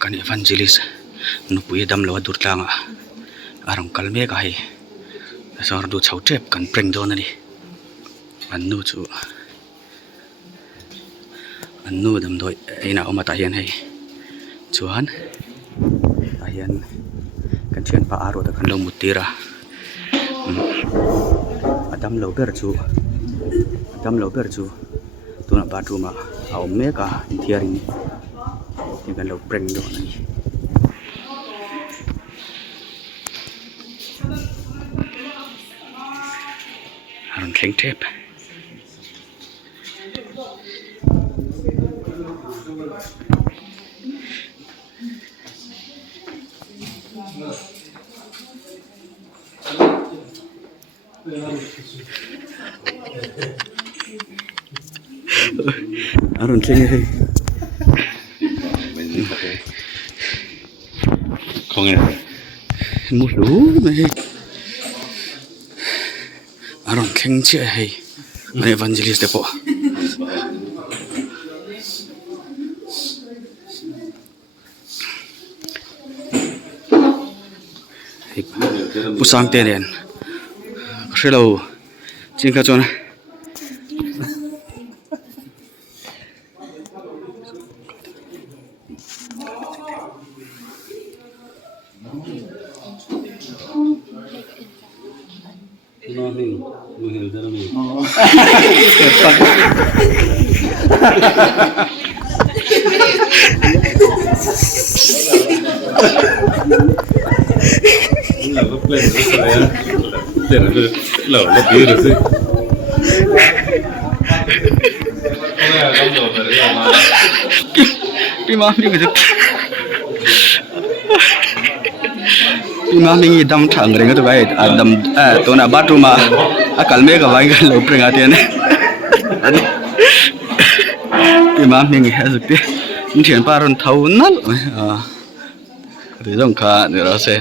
kan evangelist nu pui dam lo dur tlanga arang kalme ka hi sar du chau trep kan preng don ani an nu chu an nu dam doi ina oma ta hian hei chuan ta hian kan thian pa aro da kan lo mutira adam lo ber chu tuna bathroom a om me ka thiaring ni kan lo preng don ani aron thleng thep aron thleng hei không nghe mu lu me hei aron thleng che hei an evangelist te po pusang te nen shelo chin ka chon Nothing. We have done it. Lỡ lên rồi. Để lỡ lỡ đi được chứ. Pima mingi dam thang ringa to bai adam to na bathroom a kalme ka vai ga lo prenga te ne pima mingi hazukte thian paron thau nal ri jong kha ne ra se